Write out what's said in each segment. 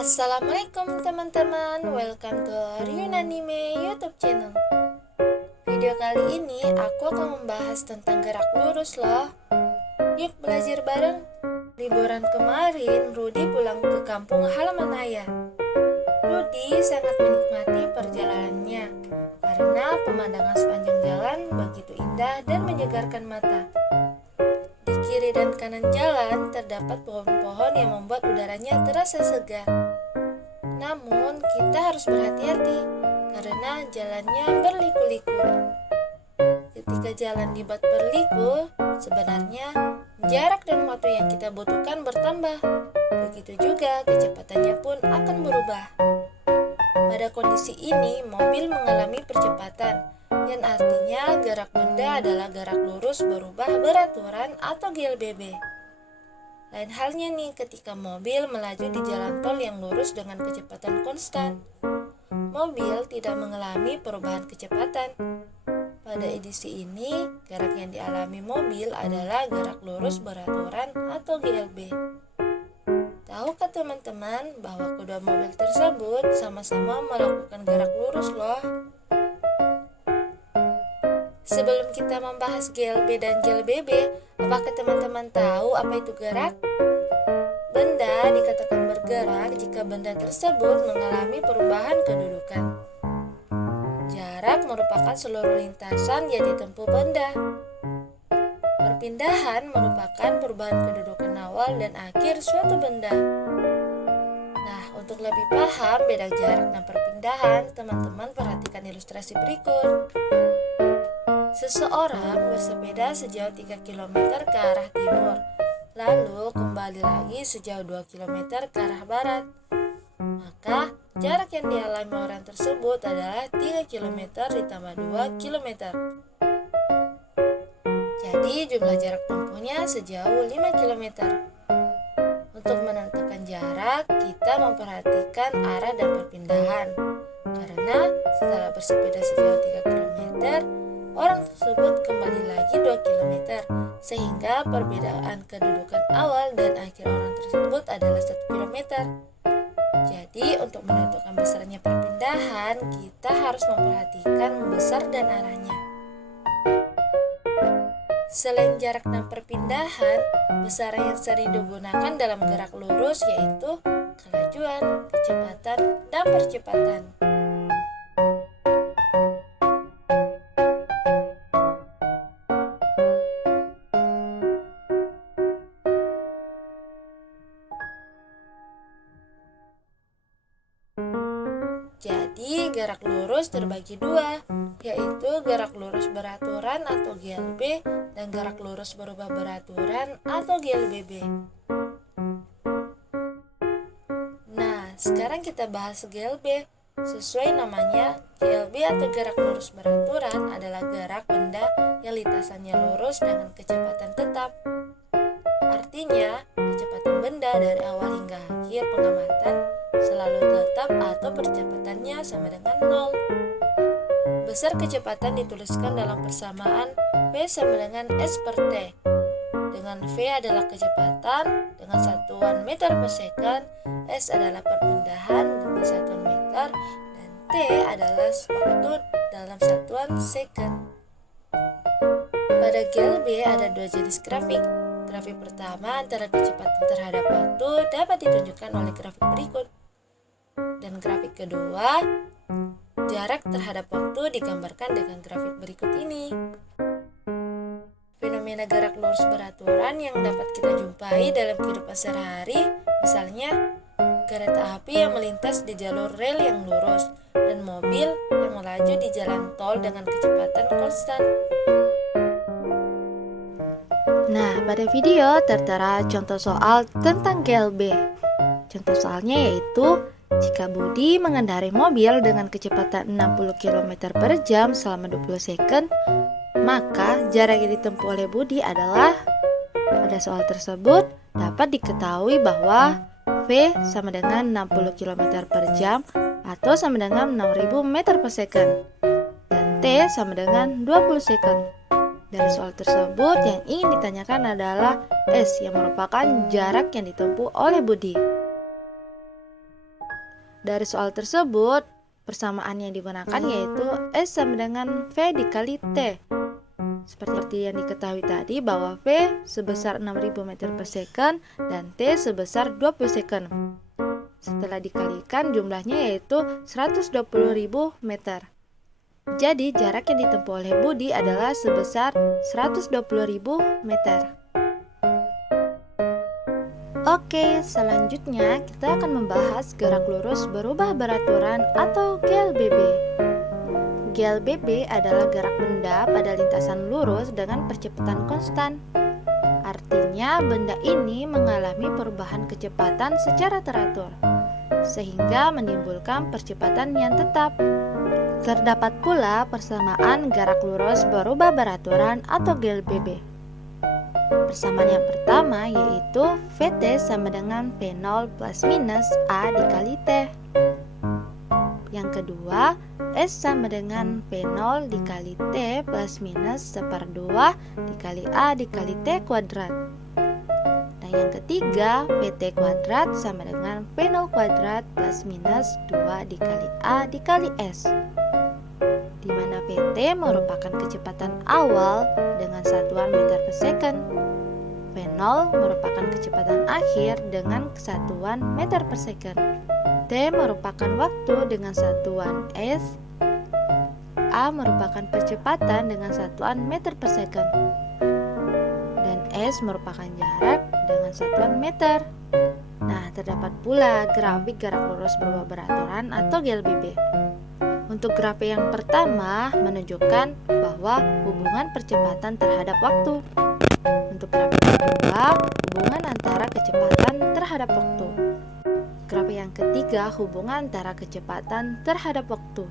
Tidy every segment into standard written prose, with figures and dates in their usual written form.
Assalamualaikum teman-teman, welcome to Ryunanime YouTube channel. Video kali ini aku akan membahas tentang gerak lurus loh. Yuk belajar bareng. Liburan kemarin, Rudy pulang ke kampung halaman ayah. Rudy sangat menikmati perjalanannya karena pemandangan sepanjang jalan begitu indah dan menyegarkan mata. Di kiri dan kanan jalan terdapat pohon-pohon yang membuat udaranya terasa segar. Namun kita harus berhati-hati karena jalannya berliku-liku. Ketika jalan dibuat berliku, sebenarnya jarak dan waktu yang kita butuhkan bertambah. Begitu juga kecepatannya pun akan berubah. Pada kondisi ini, mobil mengalami percepatan, yang artinya gerak benda adalah gerak lurus berubah beraturan atau GLBB. Lain halnya nih ketika mobil melaju di jalan tol yang lurus dengan kecepatan konstan. Mobil tidak mengalami perubahan kecepatan. Pada edisi ini, gerak yang dialami mobil adalah gerak lurus beraturan atau GLB. Tahukah teman-teman bahwa kedua mobil tersebut sama-sama melakukan gerak lurus loh? Sebelum kita membahas GLB dan GLBB, apakah teman-teman tahu apa itu gerak? Benda dikatakan bergerak jika benda tersebut mengalami perubahan kedudukan. Jarak merupakan seluruh lintasan yang ditempuh benda. Perpindahan merupakan perubahan kedudukan awal dan akhir suatu benda. Nah, untuk lebih paham beda jarak dan perpindahan, teman-teman perhatikan ilustrasi berikut. Seseorang bersepeda sejauh 3 km ke arah timur, lalu kembali lagi sejauh 2 km ke arah barat. Maka, jarak yang dialami orang tersebut adalah 3 km ditambah 2 km. Jadi, jumlah jarak tempuhnya sejauh 5 km. Untuk menentukan jarak, kita memperhatikan arah dan perpindahan. Karena setelah bersepeda sejauh 3 km, orang tersebut kembali lagi 2 km, sehingga perbedaan kedudukan awal dan akhir orang tersebut adalah 1 km. Jadi, untuk menentukan besarnya perpindahan, kita harus memperhatikan besar dan arahnya. Selain jarak dan perpindahan, besar yang sering digunakan dalam gerak lurus yaitu kelajuan, kecepatan, dan percepatan. Jadi, gerak lurus terbagi dua, yaitu gerak lurus beraturan atau GLB dan gerak lurus berubah beraturan atau GLBB. Nah, sekarang kita bahas GLB. Sesuai namanya, GLB atau gerak lurus beraturan adalah gerak benda yang lintasannya lurus dengan kecepatan tetap. Artinya, kecepatan benda dari awal hingga akhir pengamatan selalu tetap atau percepatannya sama dengan 0. Besar kecepatan dituliskan dalam persamaan V sama dengan S per T. Dengan V adalah kecepatan dengan satuan meter per second, S adalah perpindahan dengan satuan meter, dan T adalah waktu dalam satuan second. Pada GLB ada dua jenis grafik. Grafik pertama antara kecepatan terhadap waktu dapat ditunjukkan oleh grafik berikut. Dan grafik kedua, jarak terhadap waktu digambarkan dengan grafik berikut ini. Fenomena gerak lurus beraturan yang dapat kita jumpai dalam kehidupan sehari-hari, misalnya kereta api yang melintas di jalur rel yang lurus dan mobil yang melaju di jalan tol dengan kecepatan konstan. Nah, pada video tertera contoh soal tentang GLB. Contoh soalnya yaitu jika Budi mengendarai mobil dengan kecepatan 60 km per jam selama 20 second, maka jarak yang ditempuh oleh Budi adalah, pada soal tersebut dapat diketahui bahwa V sama dengan 60 km per jam atau sama dengan 6000 meter per second, dan T sama dengan 20 second. Dari soal tersebut yang ingin ditanyakan adalah S yang merupakan jarak yang ditempuh oleh Budi. Dari soal tersebut, persamaan yang digunakan yaitu S sama dengan V dikali T. Seperti yang diketahui tadi bahwa V sebesar 6000 meter per second dan T sebesar 20 second. Setelah dikalikan jumlahnya yaitu 120.000 meter. Jadi jarak yang ditempuh oleh Budi adalah sebesar 120.000 meter. Oke, selanjutnya kita akan membahas gerak lurus berubah beraturan atau GLBB. GLBB adalah gerak benda pada lintasan lurus dengan percepatan konstan. Artinya benda ini mengalami perubahan kecepatan secara teratur, sehingga menimbulkan percepatan yang tetap. Terdapat pula persamaan gerak lurus berubah beraturan atau GLBB. Persamaan yang pertama yaitu VT sama dengan P0 plus minus A dikali T. Yang kedua, S sama dengan P0 dikali T plus minus seperdua dikali A dikali T kuadrat. Dan yang ketiga, PT kuadrat sama dengan P0 kuadrat plus minus 2 dikali A dikali S, di mana PT merupakan kecepatan awal dengan satuan meter per second. P0 merupakan kecepatan akhir dengan satuan meter per second. T merupakan waktu dengan satuan S. A merupakan percepatan dengan satuan meter per second. Dan S merupakan jarak dengan satuan meter. Nah, terdapat pula grafik gerak lurus berubah beraturan atau GLBB. Untuk grafik yang pertama menunjukkan bahwa hubungan percepatan terhadap waktu. Untuk grafik kedua, hubungan antara kecepatan terhadap waktu. Grafik yang ketiga, hubungan antara kecepatan terhadap waktu.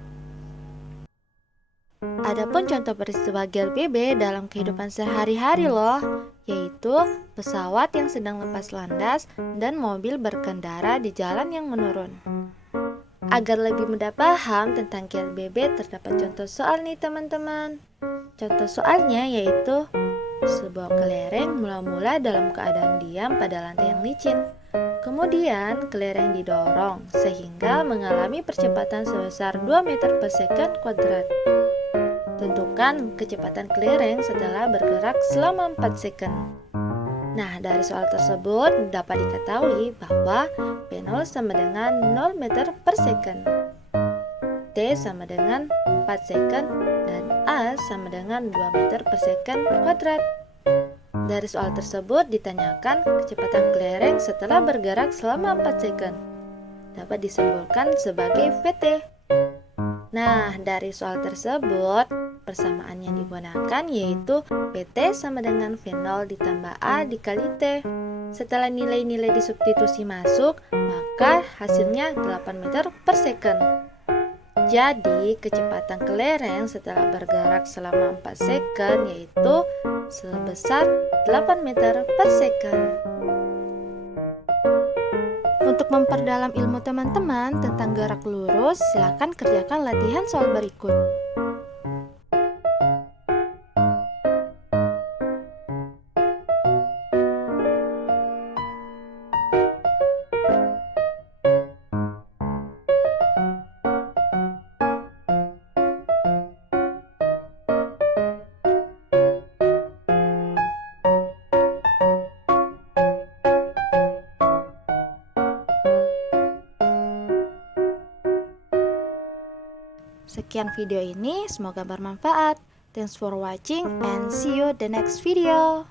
Adapun contoh peristiwa GLBB dalam kehidupan sehari-hari loh, yaitu pesawat yang sedang lepas landas dan mobil berkendara di jalan yang menurun. Agar lebih mudah paham tentang GLBB, terdapat contoh soal nih teman-teman. Contoh soalnya yaitu sebuah kelereng mula-mula dalam keadaan diam pada lantai yang licin. Kemudian kelereng didorong sehingga mengalami percepatan sebesar 2 meter per second kuadrat. Tentukan kecepatan kelereng setelah bergerak selama 4 second. Nah, dari soal tersebut dapat diketahui bahwa P0 sama dengan 0 meter per second, T sama dengan 4 second, dan A sama dengan 2 meter per second kuadrat. Dari soal tersebut ditanyakan kecepatan kelereng setelah bergerak selama 4 second. Dapat disimpulkan sebagai VT. Nah, dari soal tersebut, persamaan yang digunakan yaitu PT sama dengan V0 ditambah A dikali T. Setelah nilai-nilai disubstitusi masuk, maka hasilnya 8 meter per second. Jadi, kecepatan kelereng setelah bergerak selama 4 second yaitu sebesar 8 meter per second. Untuk memperdalam ilmu teman-teman tentang gerak lurus, silakan kerjakan latihan soal berikut. Sekian video ini, semoga bermanfaat. Thanks for watching and see you the next video.